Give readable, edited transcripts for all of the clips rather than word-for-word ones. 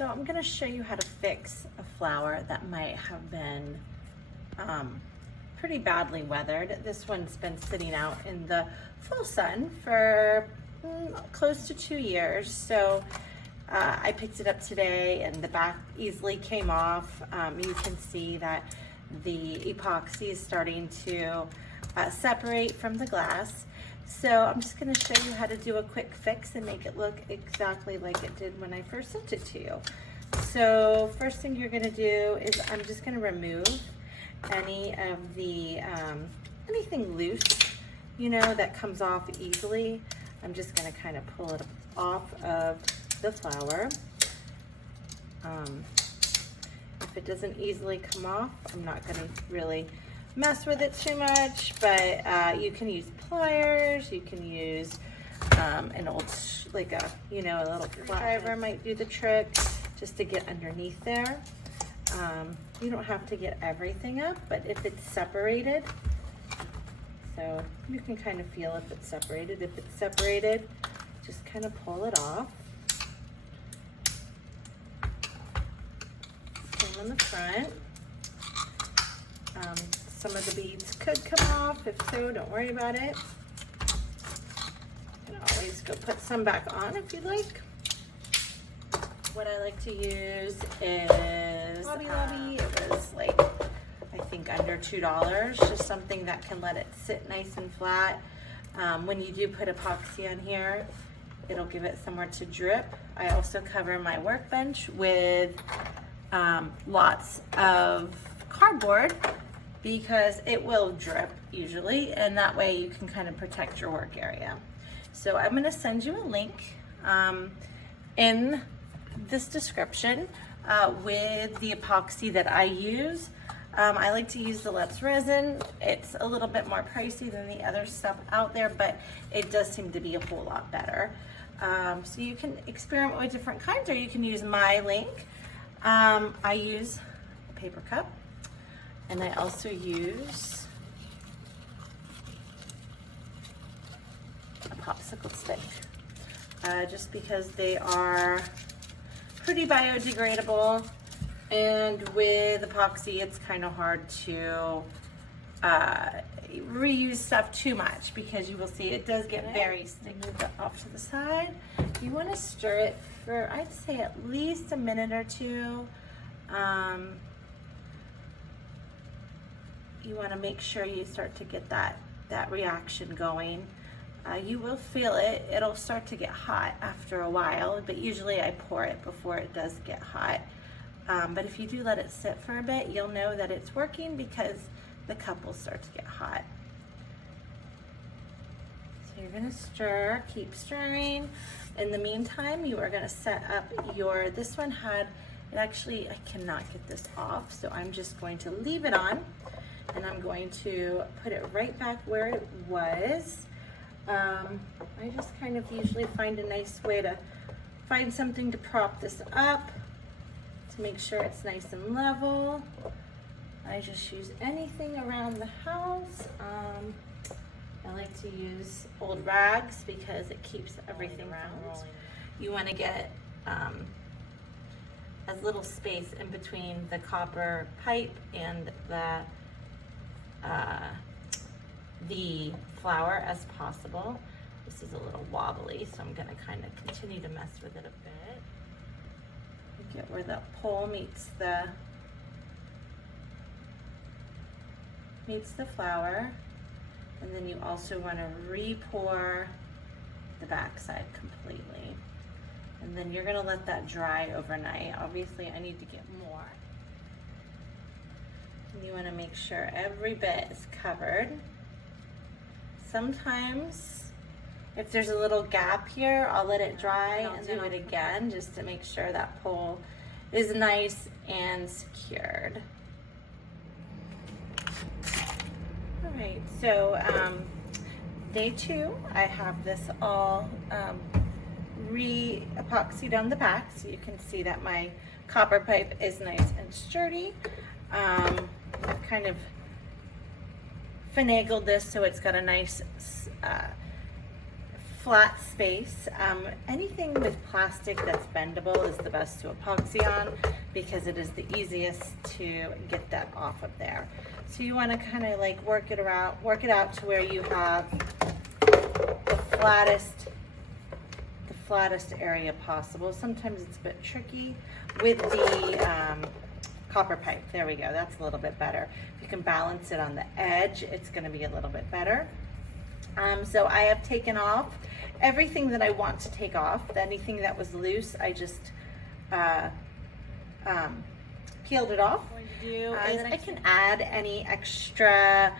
So I'm gonna show you how to fix a flower that might have been pretty badly weathered. This one's been sitting out in the full sun for close to 2 years. So I picked it up today and the back easily came off. You can see that the epoxy is starting to separate from the glass. So I'm just going to show you how to do a quick fix and make it look exactly like it did when I first sent it to you. So first thing you're going to do is I'm just going to remove any of the anything loose, you know, that comes off easily. I'm just going to kind of pull it off of the flower. If it doesn't easily come off, I'm not going to really mess with it too much, but you can use pliers, you can use an old, like a, you know, a little screwdriver might do the trick just to get underneath there. You don't have to get everything up, but if it's separated, so you can kind of feel if it's separated. If it's separated, just kind of pull it off. Same on the front. Some of the beads could come off. If so, don't worry about it. You can always go put some back on if you'd like. What I like to use is Hobby Lobby. It was like, I think under $2, just something that can let it sit nice and flat. When you do put epoxy on here, it'll give it somewhere to drip. I also cover my workbench with lots of cardboard because it will drip usually, and that way you can kind of protect your work area. So I'm going to send you a link in this description with the epoxy that I use. I like to use the Let's resin. It's a little bit more pricey than the other stuff out there, but it does seem to be a whole lot better. So you can experiment with different kinds, or you can use my link. I use a paper cup, and I also use a popsicle stick, just because they are pretty biodegradable, and with epoxy it's kind of hard to reuse stuff too much because you will see it does get very sticky. Move that off to the side. You want to stir it for, I'd say, at least a minute or two. You want to make sure you start to get that reaction going. You will feel it. It'll start to get hot after a while, but usually I pour it before it does get hot. But if you do let it sit for a bit, you'll know that it's working because the cup will start to get hot. So you're going to stir, keep stirring. In the meantime, you are going to set up your, this one had, it actually, I cannot get this off, so I'm just going to leave it on, and I'm going to put it right back where it was. I just kind of usually find a nice way to find something to prop this up to make sure it's nice and level. I just use anything around the house. I like to use old rags because it keeps everything round. You want to get as little space in between the copper pipe and the flower as possible. This is a little wobbly, so I'm going to kind of continue to mess with it a bit. Get where the pole meets the flower, and then you also want to re-pour the backside completely, and then you're going to let that dry overnight. Obviously I need to get more, and you want to make sure every bit is covered. Sometimes if there's a little gap here, I'll let it dry and do it again just to make sure that pole is nice and secured. All right, so day 2, I have this all re-epoxied on the back, so you can see that my copper pipe is nice and sturdy. I've kind of finagled this so it's got a nice flat space. Anything with plastic that's bendable is the best to epoxy on because it is the easiest to get that off of there. So you want to kind of like work it out to where you have the flattest area possible. Sometimes it's a bit tricky with the copper pipe. There we go, that's a little bit better. If you can balance it on the edge, it's going to be a little bit better. So I have taken off everything that I want to take off. Anything that was loose, I just peeled it off. What I'm going to do is I can add any extra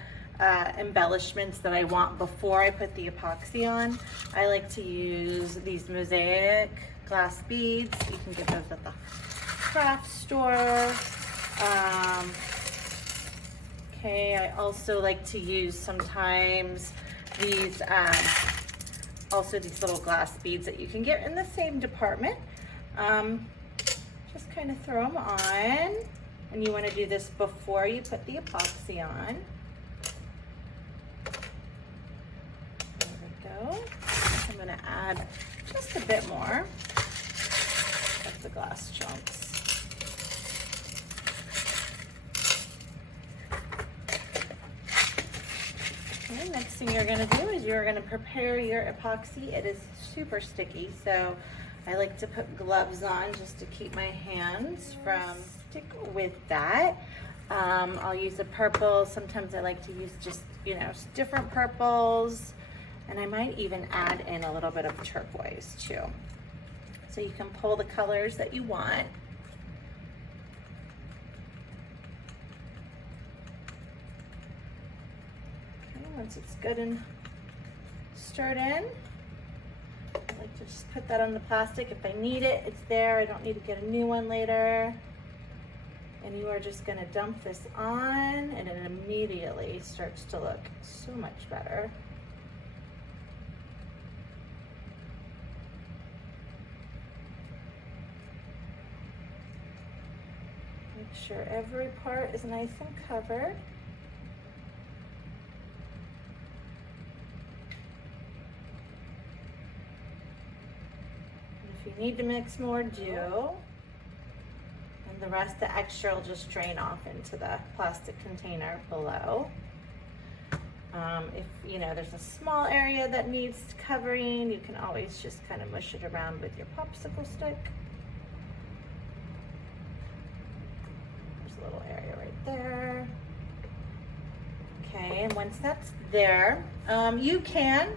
embellishments that I want before I put the epoxy on. I like to use these mosaic glass beads. You can get those at the craft store. Okay, I also like to use sometimes these also these little glass beads that you can get in the same department. Just kind of throw them on, and you want to do this before you put the epoxy on. There we go. I'm going to add just a bit more of the glass chunks. Okay, next thing you're going to do is you're going to prepare your epoxy. It is super sticky, so I like to put gloves on just to keep my hands from stick with that. I'll use a purple. Sometimes I like to use just, different purples, and I might even add in a little bit of turquoise too. So you can pull the colors that you want. Once it's good and stirred in, I like to just put that on the plastic. If I need it, it's there. I don't need to get a new one later. And you are just going to dump this on, and it immediately starts to look so much better. Make sure every part is nice and covered. If you need to mix more, do. And the rest, the extra, will just drain off into the plastic container below. If there's a small area that needs covering, you can always just kind of mush it around with your popsicle stick. There's a little area right there. Okay, and once that's there, you can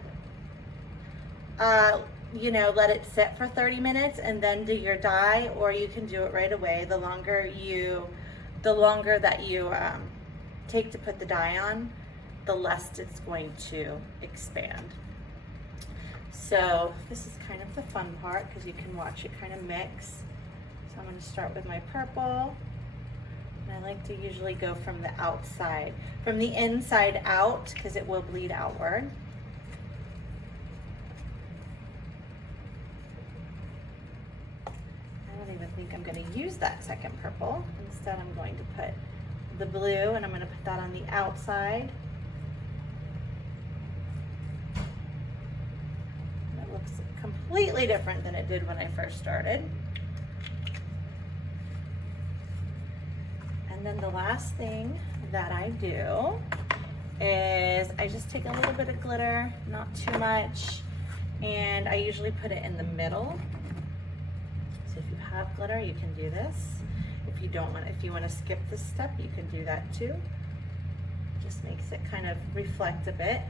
let it sit for 30 minutes and then do your dye, or you can do it right away. The longer that you take to put the dye on, the less it's going to expand. So this is kind of the fun part because you can watch it kind of mix. So I'm going to start with my purple, and I like to usually go from the inside out, because it will bleed outward. I think I'm going to use that second purple. Instead, I'm going to put the blue, and I'm going to put that on the outside. And it looks completely different than it did when I first started. And then the last thing that I do is I just take a little bit of glitter, not too much, and I usually put it in the middle. So if you have glitter, you can do this. If you want to skip this step, you can do that too. Just makes it kind of reflect a bit.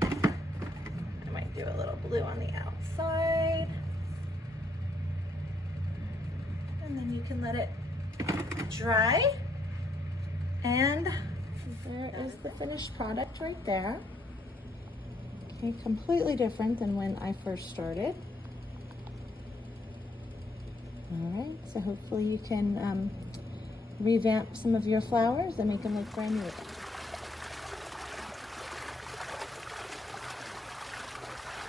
I might do a little blue on the outside. And then you can let it dry. And there is the finished product right there. Okay, completely different than when I first started. All right, so hopefully you can revamp some of your flowers and make them look brand new.